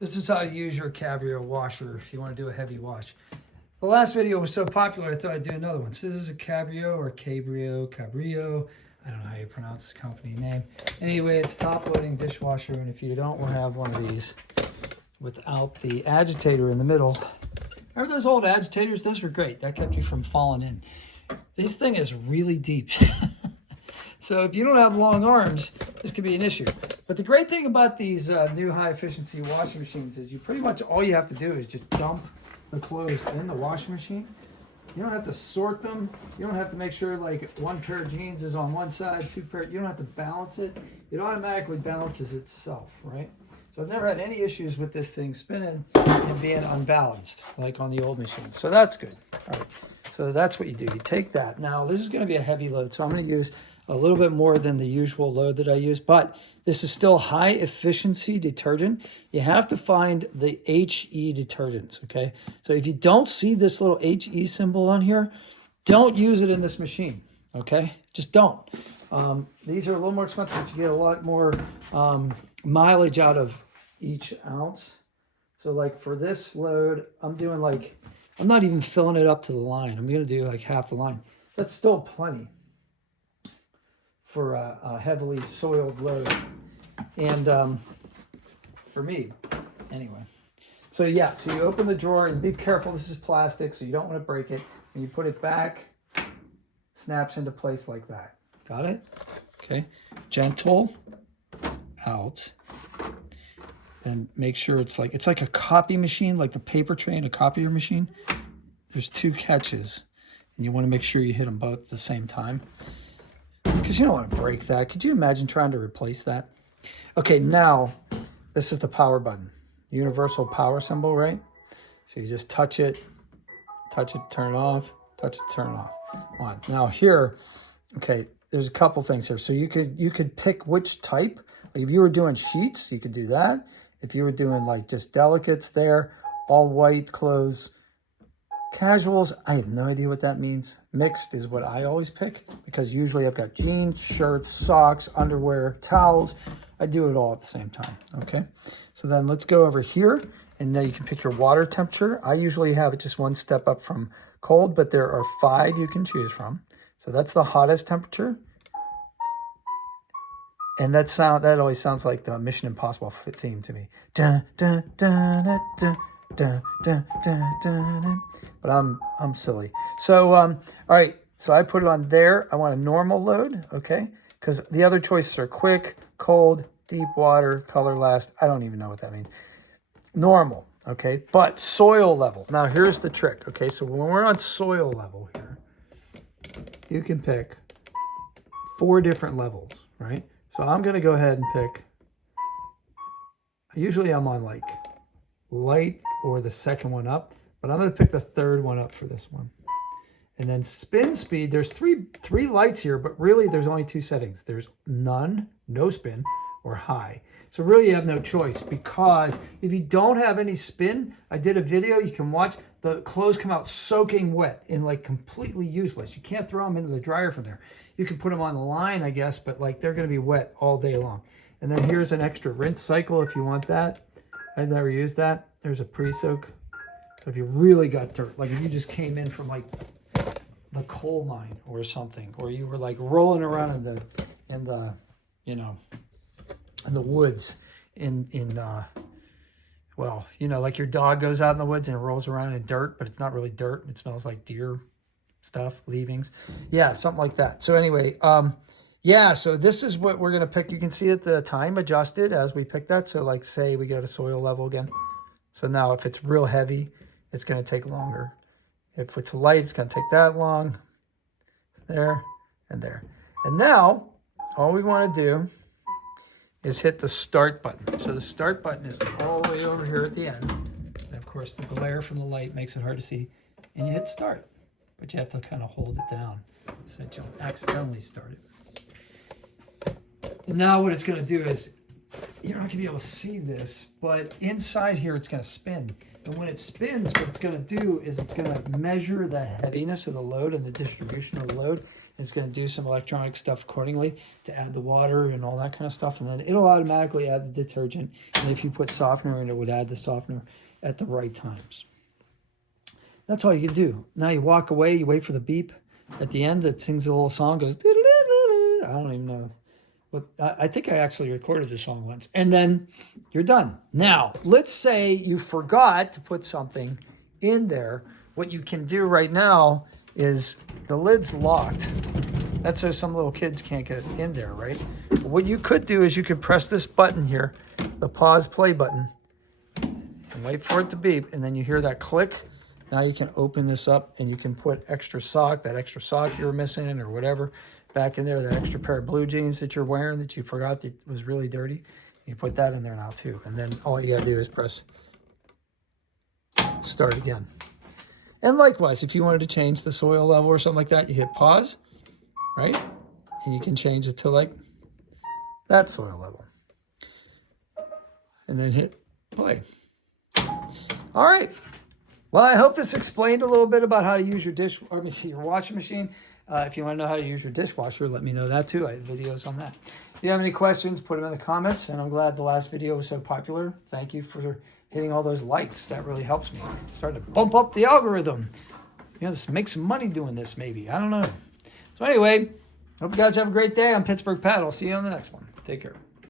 This is how to use your Cabrio washer if you want to do a heavy wash. The last video was so popular, I thought I'd do another one. So this is a Cabrio or Cabrio. I don't know how you pronounce the company name. Anyway, it's top-loading dishwasher, and if you don't have one of these without the agitator in the middle, remember those old agitators? Those were great. That kept you from falling in. This thing is really deep. So if you don't have long arms, this could be an issue. But the great thing about these new high-efficiency washing machines is you pretty much all you have to do is just dump the clothes in the washing machine. You don't have to sort them. You don't have to make sure like one pair of jeans is on one side, two pair. You don't have to balance it. It automatically balances itself, right? So I've never had any issues with this thing spinning and being unbalanced like on the old machines. So that's good. All right. So that's what you do. You take that. Now this is going to be a heavy load, so I'm going to use a little bit more than the usual load that I use, but this is still high efficiency detergent. You have to find the HE detergents, okay? So if you don't see this little HE symbol on here, don't use it in this machine, okay? Just don't. These are a little more expensive, but you get a lot more mileage out of each ounce. So like for this load, I'm doing like, I'm not even filling it up to the line. I'm gonna do like half the line. That's still plenty for a heavily soiled load, and for me anyway. So yeah, so you open the drawer and be careful, this is plastic, so you don't want to break it. When you put it back, snaps into place like that. Got it? Okay, gentle out, and make sure it's like a copy machine, like the paper tray in a copier machine. There's two catches, and you want to make sure you hit them both at the same time, because you don't want to break that. Could you imagine trying to replace that? Okay, now this is the power button. Universal power symbol, right? So you just touch it, turn it off, touch it, turn it off. On. Now here, okay, there's a couple things here. So you could pick which type. Like if you were doing sheets, you could do that. If you were doing like just delicates there, all white clothes, casuals, I have no idea what that means. Mixed is what I always pick, because usually I've got jeans, shirts, socks, underwear, towels. I do it all at the same time, okay? So then let's go over here, and now you can pick your water temperature. I usually have it just one step up from cold, but there are 5 you can choose from. So that's the hottest temperature. And that always sounds like the Mission Impossible theme to me. Dun, dun, dun, dun, dun. Dun, dun, dun, dun, dun. But I'm silly. So all right, so I put it on there. I want a normal load, okay? Because the other choices are quick, cold, deep water, color last. I don't even know what that means. Normal, okay? But soil level. Now here's the trick, okay? So when we're on soil level here, you can pick 4 different levels, right? So I'm gonna go ahead and pick, usually I'm on like light or the second one up, but I'm going to pick the third one up for this one. And then spin speed, there's three lights here, but really there's only 2 settings. There's none, no spin, or high. So really you have no choice, because if you don't have any spin, I did a video you can watch, the clothes come out soaking wet and like completely useless. You can't throw them into the dryer from there. You can put them on the line, I guess, but like they're going to be wet all day long. And then here's an extra rinse cycle if you want that. I've never used that. There's a pre-soak. So if you really got dirt, like if you just came in from like the coal mine or something, or you were like rolling around in the you know, in the woods, well, you know, like your dog goes out in the woods and rolls around in dirt, but it's not really dirt. It smells like deer stuff, leavings. Yeah, something like that. So anyway, yeah, so this is what we're going to pick. You can see it, the time adjusted as we pick that. So like say we go to soil level again. So now if it's real heavy, it's going to take longer. If it's light, it's going to take that long. There and there. And now all we want to do is hit the start button. So the start button is all the way over here at the end. And of course the glare from the light makes it hard to see. And you hit start, but you have to kind of hold it down so that you don't accidentally start it. And now what it's going to do is you're not going to be able to see this, but inside here it's going to spin. And when it spins, what it's going to do is it's going to measure the heaviness of the load and the distribution of the load. It's going to do some electronic stuff accordingly to add the water and all that kind of stuff. And then it'll automatically add the detergent. And if you put softener in, it would add the softener at the right times. That's all you can do. Now you walk away, you wait for the beep. At the end, it sings a little song, goes, I don't even know. But I think I actually recorded the song once. And then you're done. Now, let's say you forgot to put something in there. What you can do right now is the lid's locked. That's so some little kids can't get in there, right? But what you could do is you could press this button here, the pause play button, and wait for it to beep. And then you hear that click. Now you can open this up and you can put extra sock, that extra sock you were missing or whatever, back in there, that extra pair of blue jeans that you're wearing that you forgot that was really dirty. You put that in there now too. And then all you gotta do is press start again. And likewise, if you wanted to change the soil level or something like that, you hit pause, right? And you can change it to like that soil level. And then hit play. All right. Well, I hope this explained a little bit about how to use your your washing machine. If you want to know how to use your dishwasher, let me know that too. I have videos on that. If you have any questions, put them in the comments. And I'm glad the last video was so popular. Thank you for hitting all those likes. That really helps me. Starting to bump up the algorithm. You know, let's make some money doing this maybe. I don't know. So anyway, hope you guys have a great day. I'm Pittsburgh Pat. I'll see you on the next one. Take care.